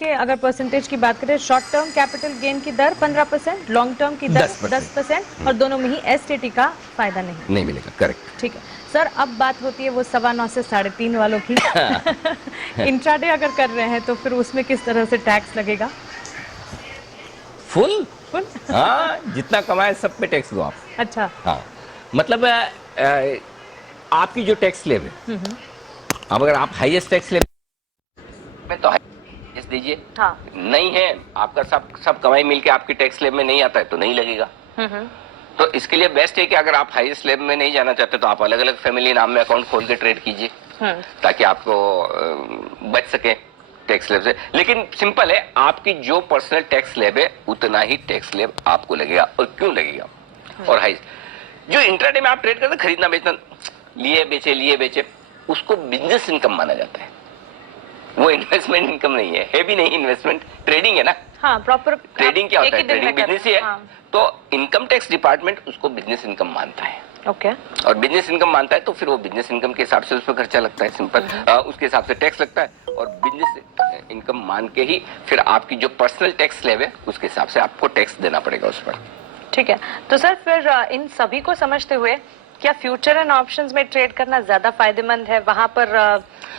कि अगर परसेंटेज की बात करें, शॉर्ट टर्म कैपिटल गेन की दर 15%, लॉन्ग टर्म की दर 10% और दोनों में ही एसटीटी का फायदा नहीं मिलेगा। करेक्ट। ठीक है सर। अब बात होती है वो 9:15 से 3:30 वालों की। इंट्राडे अगर कर रहे हैं तो फिर उसमें किस तरह से टैक्स लगेगा? फुल। हाँ, जितना कमाए सब पे टैक्स दो आप। अच्छा। हाँ, मतलब आपकी जो टैक्स स्लैब है, अब अगर आप हाईएस्ट टैक्स स्लैब में तो हाईएस्ट दीजिए। हाँ। नहीं है आपका सब कमाई मिलके आपकी टैक्स स्लैब में नहीं आता है तो नहीं लगेगा। तो इसके लिए बेस्ट है कि अगर आप हाई स्लैब में नहीं जाना चाहते तो आप अलग अलग फैमिली नाम में अकाउंट खोल के ट्रेड कीजिए, ताकि आपको बच सके टैक्स स्लैब से। लेकिन सिंपल है, आपकी जो पर्सनल टैक्स स्लैब है उतना ही टैक्स स्लैब आपको लगेगा। और क्यों लगेगा? और हाई जो इंट्राडे में आप ट्रेड करते खरीदना बेचना, लिए बेचे, उसको बिजनेस इनकम माना जाता है। वो इन्वेस्टमेंट इनकम नहीं है भी नहीं। इन्वेस्टमेंट ट्रेडिंग है ना। हाँ, प्रॉपर ट्रेडिंग क्या होता है? ट्रेडिंग बिजनेस ही है। हाँ। तो इनकम टैक्स डिपार्टमेंट उसको बिजनेस इनकम मानता है। ओके। और बिजनेस इनकम मानता है तो फिर वो बिजनेस इनकम के हिसाब से उस पर खर्चा लगता है। सिंपल उसके हिसाब से टैक्स लगता है। और बिजनेस इनकम मान के ही फिर आपकी जो पर्सनल टैक्स स्लैब है उसके हिसाब से आपको टैक्स देना पड़ेगा उस पर। ठीक है, तो सर फिर इन सभी को समझते हुए क्या फ्यूचर एंड ऑप्शंस में ट्रेड करना ज्यादा फायदेमंद है? वहां पर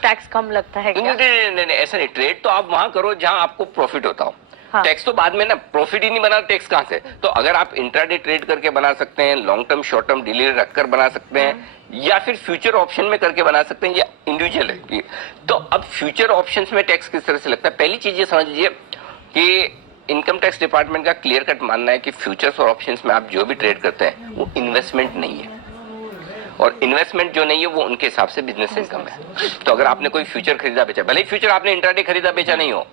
टैक्स कम लगता है क्या? नहीं, ऐसा नहीं। ट्रेड तो आप वहां करो जहां आपको प्रॉफिट होता हो। हाँ। टैक्स तो बाद में ना, प्रॉफिट ही नहीं बना टैक्स कहां से? तो अगर आप इंट्राडे ट्रेड करके बना सकते हैं, long term short term delivery रखकर बना सकते हैं, या फिर फ्यूचर ऑप्शन में करके बना सकते हैं, या इंडिविजुअल है। तो अब फ्यूचर ऑप्शंस में टैक्स किस तरह से लगता है? पहली चीज ये समझ लीजिए कि इनकम टैक्स डिपार्टमेंट का क्लियर कट मानना है कि फ्यूचर्स और ऑप्शंस में आप जो भी ट्रेड करते हैं वो इन्वेस्टमेंट नहीं है। और इन्वेस्टमेंट जो नहीं है वो उनके हिसाब से बिजनेस इनकम है। तो अगर आपने कोई फ्यूचर खरीदा बेचा, भले ही फ्यूचर आपने इंट्राडे खरीदा बेचा नहीं हो,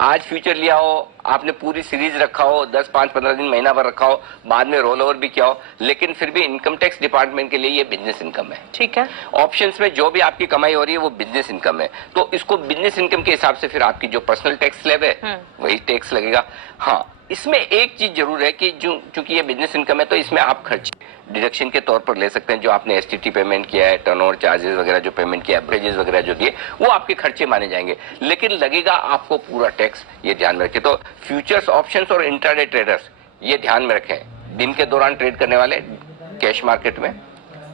आज फ्यूचर लिया हो, आपने पूरी सीरीज रखा हो, 10, 5, 15 दिन, महीना भर रखा हो, बाद में रोल ओवर भी किया हो, लेकिन फिर भी इनकम टैक्स डिपार्टमेंट के लिए ये बिजनेस इनकम है। ठीक है। ऑप्शंस में जो भी आपकी कमाई हो रही है वो बिजनेस इनकम है। तो इसको बिजनेस इनकम के हिसाब से फिर आपकी जो पर्सनल टैक्स स्लैब है वही टैक्स लगेगा। हाँ, इसमें एक चीज जरूर है कि चूंकि ये बिजनेस इनकम है तो इसमें आप खर्चे डिडक्शन के तौर पर ले सकते हैं। जो आपने एसटीटी पेमेंट किया है, टर्नओवर चार्जेस वगैरह जो पेमेंट किया, एवरेजेस वगैरह जो दिए, वो आपके खर्चे माने जाएंगे, लेकिन लगेगा आपको पूरा टैक्स। ये ध्यान में रखें। तो फ्यूचर्स, ऑप्शंस और इंट्राडे ट्रेडर्स ये ध्यान में रखें। दिन के दौरान ट्रेड करने वाले कैश मार्केट में,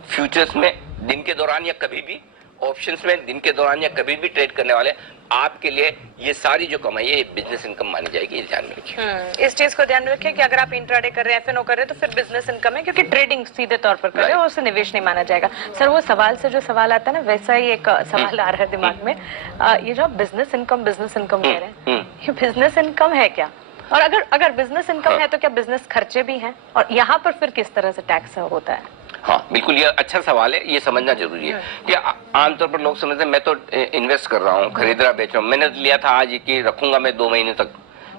फ्यूचर्स में दिन के दौरान या कभी भी, ऑप्शंस में दिन के दौरान या कभी भी ट्रेड करने वाले, आपके लिए ये सारी जो कमाई है बिजनेस इनकम मानी जाएगी। ये ध्यान में रखिए। इस चीज को ध्यान में रखें कि अगर आप इंट्राडे कर रहे हैं, एफएनओ कर रहे हैं, तो फिर बिजनेस इनकम है, क्योंकि ट्रेडिंग सीधे तौर पर कर रहे हो, उससे निवेश नहीं माना जाएगा। सर, वो सवाल से जो सवाल आता है ना, वैसा ही एक सवाल आ रहा है दिमाग में। ये जो बिजनेस इनकम कह रहे हैं, ये बिजनेस इनकम है क्या? और अगर बिजनेस इनकम है तो क्या बिजनेस खर्चे भी हैं? और यहाँ पर फिर किस तरह से टैक्स होता है? हाँ, बिल्कुल, ये अच्छा सवाल है। ये समझना जरूरी है कि आमतौर पर लोग समझते हैं मैं तो इन्वेस्ट कर रहा हूँ, खरीद रहा बेच रहा हूँ, मैंने लिया था आज कि रखूंगा मैं 2 महीने तक,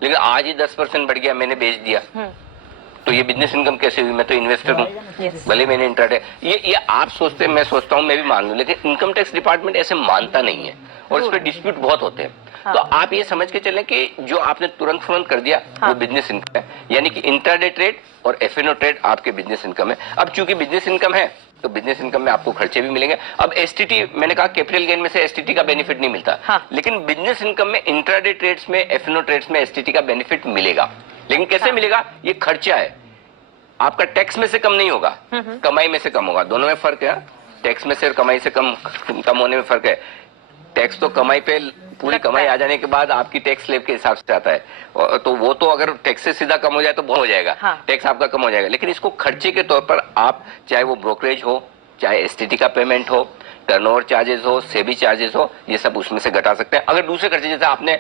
लेकिन आज ही 10% बढ़ गया, मैंने बेच दिया, तो ये बिजनेस इनकम कैसे हुई? मैं तो इन्वेस्टर हूँ, भले मैंने इंट्राडे। ये आप सोचते हैं, मैं सोचता हूँ, मैं भी मान लूं, लेकिन इनकम टैक्स डिपार्टमेंट ऐसे मानता नहीं है और इस पर डिस्प्यूट बहुत होते हैं। तो आप ये समझ के चलें कि जो आपने तुरंत कर दिया वो बिजनेस इनकम है, यानी कि इंट्राडे ट्रेड और एफएनओ ट्रेड आपके बिजनेस इनकम है। अब चूंकि बिजनेस इनकम है तो बिजनेस इनकम में आपको खर्चे भी मिलेंगे। अब एसटीटी, मैंने कहा कैपिटल गेन में से एसटीटी का बेनिफिट नहीं मिलता, लेकिन बिजनेस इनकम में इंट्राडे ट्रेड्स में, एफएनओ ट्रेड्स में एसटीटी का बेनिफिट मिलेगा। लेकिन कैसे मिलेगा? ये खर्चा है, आपका टैक्स में से कम नहीं होगा, कमाई में से कम होगा। दोनों में फर्क है। टैक्स में से कमाई से कम होने में फर्क है। टैक्स तो कमाई पे, पूरी कमाई आ जाने के बाद आपकी टैक्स स्लैब के हिसाब से आता है, तो वो तो अगर टैक्स से सीधा कम हो जाए तो बहुत हो जाएगा। टैक्स आपका कम हो जाएगा। लेकिन इसको खर्चे के तौर पर आप, चाहे वो ब्रोकरेज हो, चाहे एसटीटी का पेमेंट हो, टर्नओवर चार्जेस हो, सेबी चार्जेस हो, ये सब उसमें से घटा सकते हैं। अगर दूसरे खर्चे, जैसे आपने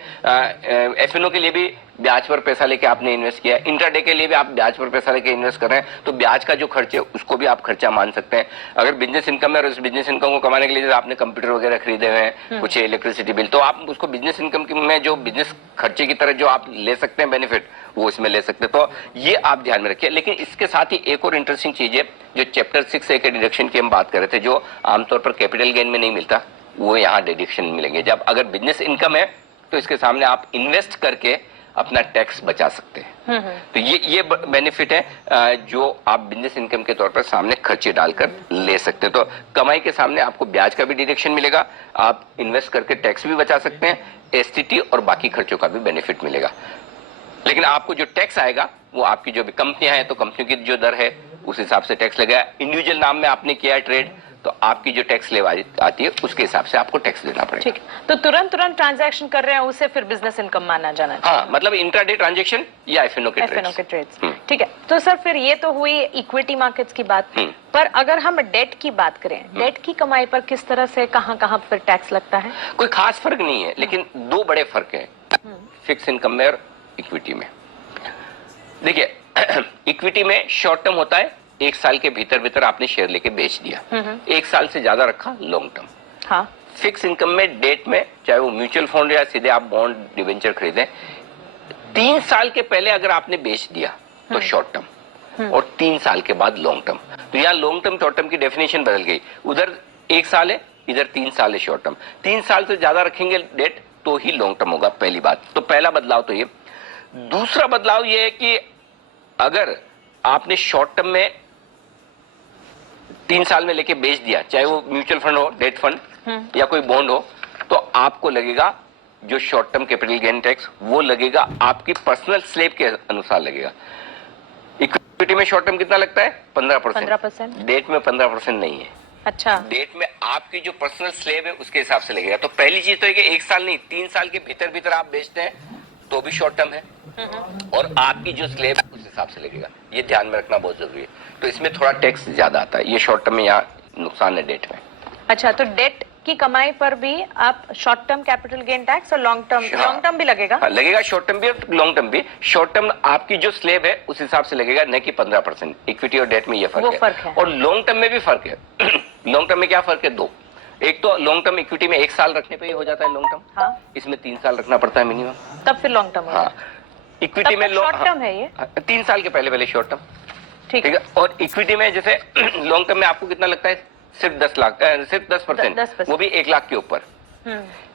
एफएनओ के लिए भी ब्याज पर पैसा लेके आपने इन्वेस्ट किया, इंट्राडे के लिए भी आप ब्याज पर पैसा लेके इन्वेस्ट कर रहे हैं, तो ब्याज का जो खर्चे उसको भी आप खर्चा मान सकते हैं। अगर बिजनेस इनकम है और उस बिजनेस इनकम को कमाने के लिए आपने कंप्यूटर वगैरह खरीदे हुए हैं, कुछ इलेक्ट्रिसिटी बिल, तो आप उसको बिजनेस इनकम में जो बिजनेस खर्चे की तरह जो आप ले सकते हैं बेनिफिट, वो इसमें ले सकते हैं। तो ये आप ध्यान में रखिए। लेकिन इसके साथ ही एक और इंटरेस्टिंग चीज है, जो चैप्टर 6A के डिडक्शन की हम बात कर रहे थे, जो आमतौर पर कैपिटल गेन में नहीं मिलता, वो यहाँ डिडक्शन मिलेंगे। जब अगर बिजनेस इनकम है तो इसके सामने आप इन्वेस्ट करके अपना टैक्स बचा सकते हैं। तो ये बेनिफिट है जो आप बिजनेस इनकम के तौर पर सामने खर्चे डालकर ले सकते हैं। तो कमाई के सामने आपको ब्याज का भी डिडक्शन मिलेगा, आप इन्वेस्ट करके टैक्स भी बचा सकते हैं, एसटीटी और बाकी खर्चों का भी बेनिफिट मिलेगा। लेकिन आपको जो टैक्स आएगा वो आपकी जो भी कंपनियां हैं तो कंपनियों की जो दर है उस हिसाब से टैक्स लगेगा। इंडिविजुअल नाम में आपने किया है ट्रेड तो आपकी जो टैक्स ले आती है उसके हिसाब से आपको टैक्स देना पड़ेगा। ठीक है, तो तुरंत ट्रांजैक्शन कर रहे हैं उसे फिर बिजनेस इनकम माना जाना चाहिए। हाँ, मतलब इंट्राडे ट्रांजैक्शन या एफएनओ के ट्रेड्स। ठीक है, तो सर फिर ये तो हुई इक्विटी मार्केट्स की बात, पर अगर हम डेट की बात करें, डेट की कमाई पर किस तरह से कहाँ पर टैक्स लगता है? कोई खास फर्क नहीं है, लेकिन दो बड़े फर्क हैं फिक्स इनकम में और इक्विटी में। देखिए, इक्विटी में शॉर्ट टर्म होता है, 1 साल के भीतर आपने शेयर लेके बेच दिया, 1 साल से ज्यादा रखा लॉन्ग टर्म। हाँ। फिक्स इनकम में डेट में चाहे वो म्यूचुअल फंड या सीधे आप बॉन्ड डिवेंचर खरीदें, 3 साल के पहले अगर आपने बेच दिया तो शॉर्ट टर्म और 3 साल के बाद लॉन्ग टर्म। तो यहाँ लॉन्ग टर्म शॉर्ट टर्म की डेफिनेशन बदल गई, उधर 1 साल है इधर 3 साल है शॉर्ट टर्म। 3 साल से ज्यादा रखेंगे डेट तो ही लॉन्ग टर्म होगा, पहली बात। तो पहला बदलाव तो ये। दूसरा बदलाव ये है कि अगर आपने शॉर्ट टर्म में 3 साल में लेके बेच दिया, चाहे वो म्यूचुअल फंड हो, डेट फंड या कोई बॉन्ड हो, तो आपको लगेगा जो short term capital gain tax वो लगेगा आपकी पर्सनल स्लेब के अनुसार लगेगा। इक्विटी में शॉर्ट टर्म कितना लगता है? 15%। डेट में 15% नहीं है। अच्छा, डेट में आपकी जो पर्सनल स्लेब है उसके हिसाब से लगेगा। तो पहली चीज तो है कि 1 साल नहीं 3 साल के भीतर आप बेचते हैं तो भी शॉर्ट टर्म है और आपकी जो स्लेब उस हिसाब से लगेगा। ये ध्यान में रखना बहुत जरूरी है। तो इसमें थोड़ा टैक्स ज्यादा आता है, ये शॉर्ट टर्म में यहाँ नुकसान है डेट में। अच्छा, तो डेट की कमाई पर भी आप short term capital gain tax और लॉन्ग टर्म भी लगेगा? हाँ, लगेगा, शॉर्ट टर्म भी और लॉन्ग टर्म भी। शॉर्ट टर्म आपकी जो स्लेब है उस हिसाब से लगेगा, न कि 15%। इक्विटी और डेट में ये फर्क है। और लॉन्ग टर्म में भी फर्क है। लॉन्ग टर्म में क्या फर्क है? 2। एक तो लॉन्ग टर्म इक्विटी में 1 साल रखने पे ही हो जाता है लॉन्ग टर्म। हाँ। इसमें 3 साल रखना पड़ता है मिनिमम, तब फिर लॉन्ग टर्म। हाँ, इक्विटी में शॉर्ट टर्म है ये 3 साल के पहले शॉर्ट टर्म। ठीक है। और इक्विटी में जैसे लॉन्ग टर्म में आपको कितना लगता है? सिर्फ 10%, वो भी 1 लाख के ऊपर।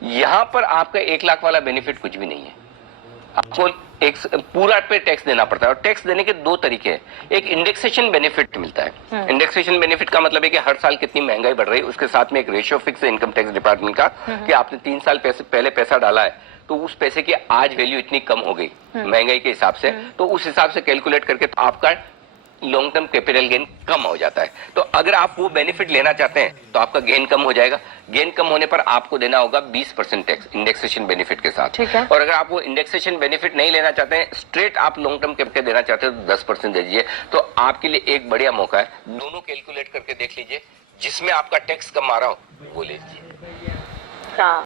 यहाँ पर आपका 1 लाख वाला बेनिफिट कुछ भी नहीं है, आपको एक पूरा पे टैक्स देना पड़ता है। और टैक्स देने के 2 तरीके हैं। एक इंडेक्सेशन बेनिफिट मिलता है। इंडेक्सेशन बेनिफिट का मतलब है कि हर साल कितनी महंगाई बढ़ रही है उसके साथ में एक रेशियो फिक्स है इनकम टैक्स डिपार्टमेंट का कि आपने 3 साल पहले पैसा डाला है तो उस पैसे की आज वैल्यू इतनी कम हो गई महंगाई के हिसाब से, तो उस हिसाब से कैलकुलेट करके तो आपका लॉन्ग टर्म कैपिटल गेन कम हो जाता है। तो अगर आप वो बेनिफिट लेना चाहते हैं तो आपका गेन कम हो जाएगा। गेन कम होने पर आपको देना होगा 20% टैक्स इंडेक्सेशन बेनिफिट के साथ। ठीक है। और अगर आप वो इंडेक्सेशन बेनिफिट नहीं लेना चाहते हैं, स्ट्रेट आप लॉन्ग टर्म कैपिटल देना चाहते हैं तो 10% दे दीजिए। तो आपके लिए एक बढ़िया मौका है, दोनों कैलकुलेट करके देख लीजिए, जिसमें आपका टैक्स कम आ रहा हो वो ले लीजिए। हाँ।